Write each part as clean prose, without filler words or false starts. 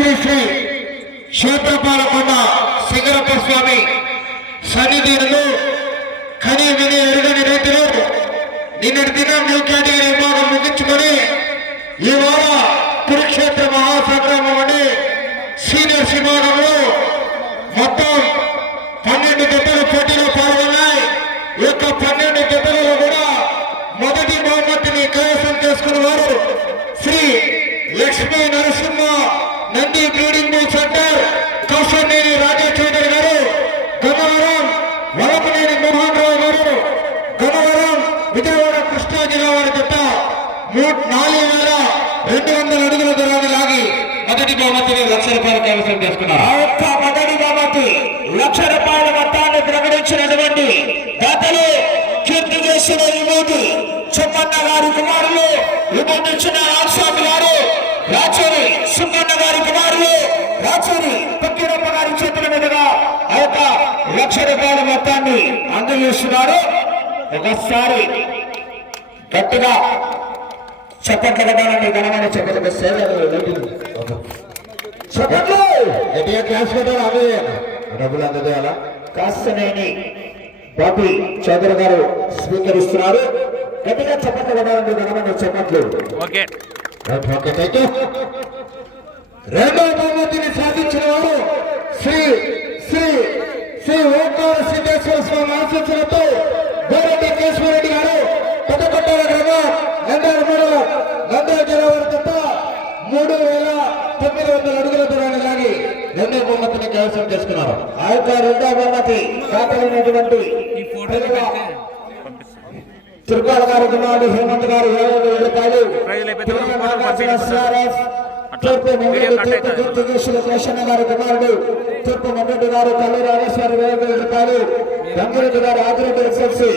శ్రీ శ్రీ క్షేత్రపాలకొండ సింగరప్ప స్వామి సన్నిధిలో కని విని ఎరుగని రీతిలో నిన్నటి దినం న్యూ కేటగిరీ విభాగం ముగించుకొని ఇవాళ కురుక్షేత్ర మహాసంగ్రామం అని సీనియర్స్ విభాగంలో మొత్తం 12 జతలు పోటీలో పాల్గొన్నాయి. ఈ యొక్క 12 జతలలో కూడా మొదటి బహుమతిని కైవసం చేసుకున్న వారు శ్రీ లక్ష్మీ నరసింహ నంది బ్రీడింగ్ సెంటర్ కాసనేని రాజా చౌదరి గారు, గన్నవరం వరపనేని మోహన్ రావు గారు, గన్నవరం విజయవాడ కృష్ణా జిల్లా వారి జత 4,200 అడుగుల దూరాన్ని లాగి మొదటి బహుమతిని ₹1,00,000 కైవసం చేసుకున్నారు. ఆ యొక్క మొదటి బహుమతి ₹1,00,000 మొత్తాన్ని ప్రకటించినటువంటి దాతలు కీర్తి చేసిన విభూతి సుబ్బన్న గారి కుమారులు, విభూతి ఇచ్చిన ఆస్వామి గారు, రాచూరి సుబ్బన్న గారి కుమారులు, రాచూరి పక్కిరప్ప గారి చేతుల మీదుగా ఆ యొక్క ₹1,00,000 మొత్తాన్ని అందజేస్తున్నారు. ఒకసారి గట్టిగా చప్పట్లు కట్టాలని ఘనమైన చప్పట్లు సేవలు చప్పట్లు గట్టిగా క్లాస్ పెట్టాలి. అదే డబ్బులు అందజేయాలా? కాస్తనేని బాబీ చౌదరి గారు స్వీకరిస్తున్నారు. గట్టిగా చప్పట్లు కట్టాలని ఘనమైన చప్పట్లు. రెండవ బహుమతిని సాధించిన వారు శ్రీ శ్రీ శ్రీ ఓంకార సిద్ధేశ్వర స్వామి ఆశీస్సులతో గోరెడ్డి కేశవరెడ్డి గారు, పెద్దకొట్టాల గ్రామం, నంద్యాల మండలం, నంద్యాల జిల్లా వారి జత 3,900 అడుగుల దూరాన్ని లాగి రెండవ బహుమతిని కైవసం చేసుకున్నారు. ఆ యొక్క రెండవ బహుమతి దాతలైనటువంటి తిరుపాల గారి కుమారుడు హేమంత్ గారు ₹50,000, తూర్పు మంగళూరు కృష్ణ గారి కుమారుడు తూర్పు మంగళూరు గారు కల్లూరు రాజేశ్వరి ₹50,000, రంగిరెడ్డి గారు ఆదిరెడ్డి ఎస్ఎఫ్సి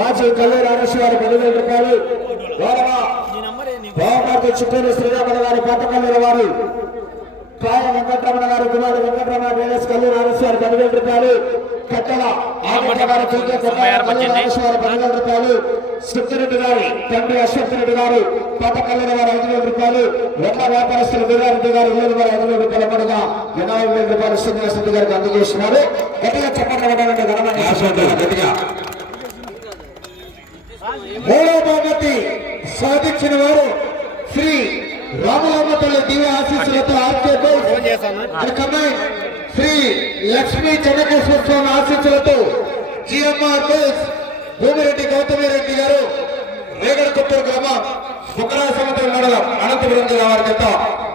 మాజీ కల్లూరు రాజేశ్వరి ₹10,000, బావమార్తి చిత్తూరు శ్రీరాముల గారు పాతకల్లూరు వారు కాయ వెంకటరమణ గారి కుమారుడు వెంకటరమణ రేణస్ కల్లూరు రాజేశ్వరి ₹10,000, కట్టల ఆదిరెడ్డి గారు రాజేశ్వరి ₹10,000, సిద్ధిరెడ్డి గారి తండ్రి అశ్వత్ రెడ్డి గారు పాతకల్లూరు వారు ₹5,000, వడ్ల వ్యాపారస్తులు వీరారెడ్డి గారు ₹5,000 పడుగా ₹80,000 శ్రీనివాసరెడ్డి గారికి అందజేస్తున్నారు. గట్టిగా చెప్పండి గట్టిగా. మూడవ బహుమతి సాధించిన వారు శ్రీ రామలమ్మ తల్లి దివ్య ఆశీస్సులతో శ్రీ లక్ష్మీ చెన్నకేశ్వర స్వామి ఆశీస్సులతో జిఎంఆర్ బోస్ భూమిరెడ్డి గౌతమిరెడ్డి గారు, రేగడకొత్తూరు గ్రామం, బుక్కరా సముద్రం మండలం, అనంతపురం జిల్లా వారి జత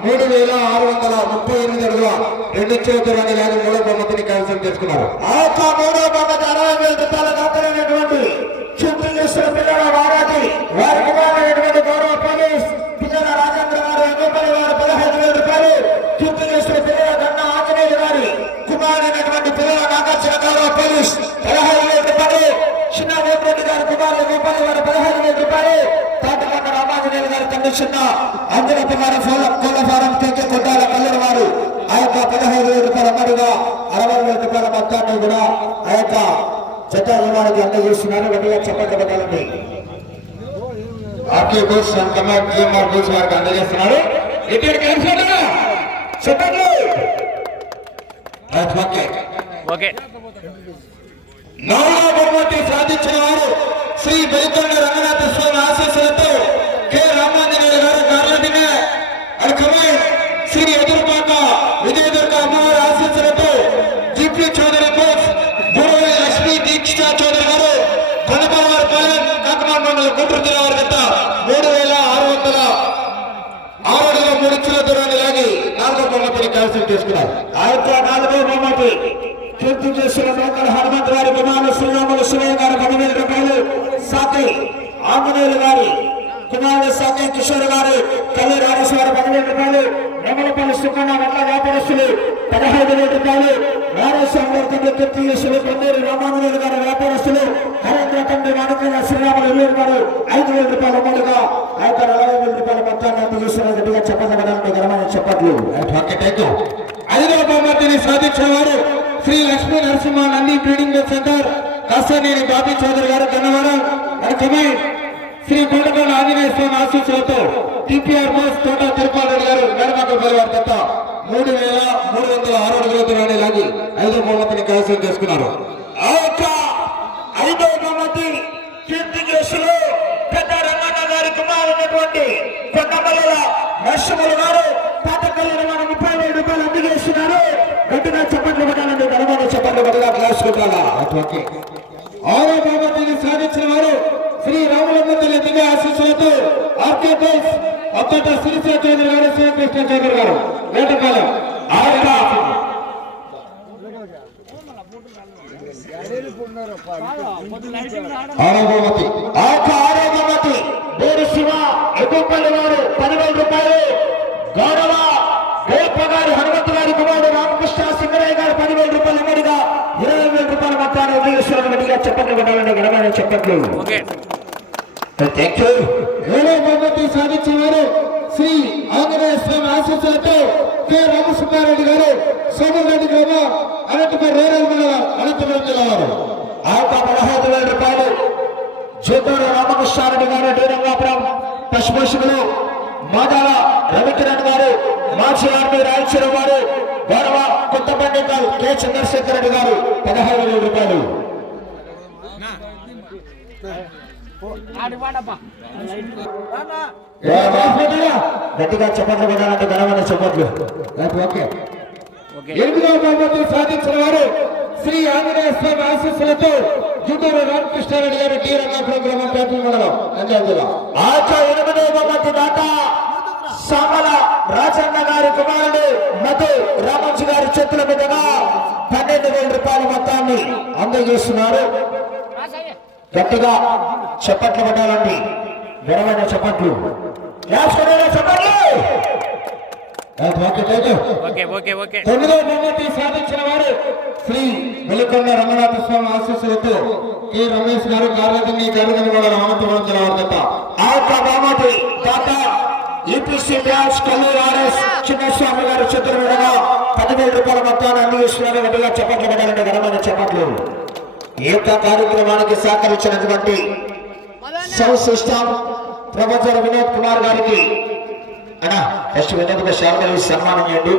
3,638 అడుగుల 2 దూరాన్ని లాగి మూడవ బహుమతిని కైవసం చేసుకున్నారు. ఆ యొక్క మూడవ బహుమతి 60,000 రూపాయల దాతలైనటువంటి చుట్టూ పిల్లల వారాది వారి కుమారుడైనటువంటి గౌరవ పోలీస్ పిల్లల రాజేంద్ర గారు ఎన్నికల వారు ₹15,000, చుట్టూ పిల్లల గన్న ఆంజనేయ గారి కుమారుడైనటువంటి పిల్లల నాగార్జున గౌరవ పోలీస్ ₹15,000, చిన్న వేపరెడ్డి గారి కుమారుడు రూపాయలు వారు ₹15,000, తాటకొండ రామాంజనేయులు గారి తండ్రి చిన్న అంజనప్ప గారి కోళ్ల ఫారం కేకే కొట్టాల కల్లూరు వారు ఆ యొక్క ₹15,000 అమ్మడిగా ₹60,000 మొత్తాన్ని కూడా ఆ యొక్క జత యజమానికి అందజేస్తున్నారు. గట్టిగా చెప్పండి పెట్టాలండి. ఆర్కే బోస్ కమాండ్ జిఎంఆర్ బోస్ వారికి అందజేస్తున్నారు. నాలుగవ బహుమతి సాధించిన వారు శ్రీ బలికొండ రంగనాథ స్వామి ఆశీస్సులతో కె రామాంజనేయులు గారు గార్లదిన కమాండ్ శ్రీ ఎదురుపాక విజయదుర్గ అమ్మవారి ఆశీస్సులతో జిపి చౌదరి బోస్ బురవల్లి లక్ష్మీ దీక్ష చౌదరి గారు, కొనపాలవారిపాలెం, కాకమాన్ మండలం, గుంటూరు జిల్లా వారి జత 3,603 దూరాన్ని లాగి నాలుగవ బహుమతిని కైవసం చేసుకున్నారు. ఆ యొక్క నాలుగవ బహుమతి కీర్తి చేసిన మేకల హనుమంత్ గారి కుమారుడు శ్రీరాములు శివయ్య గారు ₹10,000, సాకి ఆంజనేయులు గారి కుమారుడు సాకి కిషోర్ గారు కల్లూరు రాజేశ్వరి ₹10,000, నెమలపల్లి సుక్కన్న వడ్ల వ్యాపారస్తులు ₹15,000, నారేశ్వరం గారి తండ్రి కీర్తి చేసిన పొందేరు రామాంజనేయులు గారి వ్యాపారస్తులు హరేంద్ర తండ్రి మాణిక్య శ్రీరాములు ఇల్లు గారు ₹5,000 అమ్మడుగా ఆ యొక్క ₹40,000 మొత్తాన్ని అందజేస్తున్న గట్టిగా చెప్పగలడానికి ఘనమైన చెప్పట్లు. ఐదవ బహుమతిని సాధించిన వారు శ్రీ లక్ష్మీ నరసింహ నంది బ్రీడింగ్ సెంటర్ కాసనేని బాబీ చౌదరి గారు, గన్నవరం, శ్రీ కొండకొండ ఆంజనేయ స్వామి ఆశీస్సులతో టిపిఆర్ బోస్ తోట తిరుపాల్ రెడ్డి గారు, మేడమాక వారి జత 3,306 అడుగుల దూరాన్ని లాగి 5వ బహుమతిని కైవసం చేసుకున్నారు. ఆ యొక్క 5వ బహుమతి కీర్తి కేసులో పెద్ద రంగన్న గారి కుమారున్నటువంటి కొండమల్ల నరసింహులు గారు పాతకల్లి 30,000 రూపాయలు అందజేస్తున్నారు. గట్టిగా చప్పట్లు కొట్టాలండి, ఘనమైన చప్పట్లు కొట్టగా క్లాస్ కొట్టాలా. 6వ బహుమతిని సాధించిన వారు శ్రీ రాములమ్మ తల్లి దివ్య ఆశీస్సులతో ఆర్కే బోల్స్ అత్తట శ్రీశ్రీ చౌదరి గారు, శివకృష్ణ చౌదరి గారు వేటపాలెం. 6వ బహుమతి బోరు శివ ఎగుపల్లి వారు 10,000 రూపాయలు. గౌరవ గోప గారి హనుమంతు గారి కుమారుడు రామకృష్ణ సింగరయ్య గారు 10,000 రూపాయలు అమ్మడిగా 20,000 రూపాయలు మొత్తాన్ని ఉద్యోగస్తులకు గట్టిగా చెప్పట్లు కొట్టాలండి, ఘనమైన చెప్పట్లు. Thank you. 7వ బహుమతి సాధించిన వారు శ్రీ ఆంజనేయ స్వామి ఆశీస్సులతో కె రామసుబ్బారెడ్డి గారు, సోమరెడ్డి గ్రామం, అనంతపురం రూరల్ మండలం, అనంతపురం జిల్లా వారు. 15,000 రూపాయలు జోతూరు రామకృష్ణారెడ్డి గారు, శ్రీరంగాపురం పశుపోషకులు మాదాల రవికిరణ్ గారు, మాజీ ఆర్మీ రాయచూరు గారు, గౌరవ కొత్త పండితులు కె చంద్రశేఖర్ రెడ్డి గారు 15,000 రూపాయలు. గట్టిగా చెప్పట్లు కొట్టాలంటే ఘనమైన చెప్పట్లు. 8వ బహుమతి సాధించిన వారు శ్రీ ఆంజనేయ స్వామి ఆశీస్సులతో జూటూరు రామకృష్ణారెడ్డి గారు, డి రంగాపురం గ్రామం, పేపూరు మండలం, నంద్యాల జిల్లా. 8వ బహుమతి దాత సామల రాజన్న గారి కుమారుడు మధు రామోజీ గారి చేతుల మీదుగా 12,000 రూపాయల మొత్తాన్ని అందజేస్తున్నారు. గట్టిగా చప్పట్లు పట్టాలండి, ఘనమైన చప్పట్లు. 9వ బహుమతి సాధించిన వారు శ్రీ వెలికొండ రంగనాథ స్వామి ఆశీస్సులతో కె రమేష్ గారు, కార్యదర్శి మండలం, అనంతపురం జిల్లా వారి. ఆ యొక్క బహుమతి దాత EPC branch Kallur RS Chinnaswamy గారి చేతుల మీదుగా 10,000 రూపాయల మొత్తాన్ని అందజేస్తున్నారు. గట్టిగా చప్పట్లు పట్టాలంటే ఘనమైన చప్పట్లు. ఈ యొక్క కార్యక్రమానికి సహకరించినటువంటి south system professor Vinod Kumar గారికి ఫస్ట్ వినోద్ శాఖ సన్మానం చేయండి.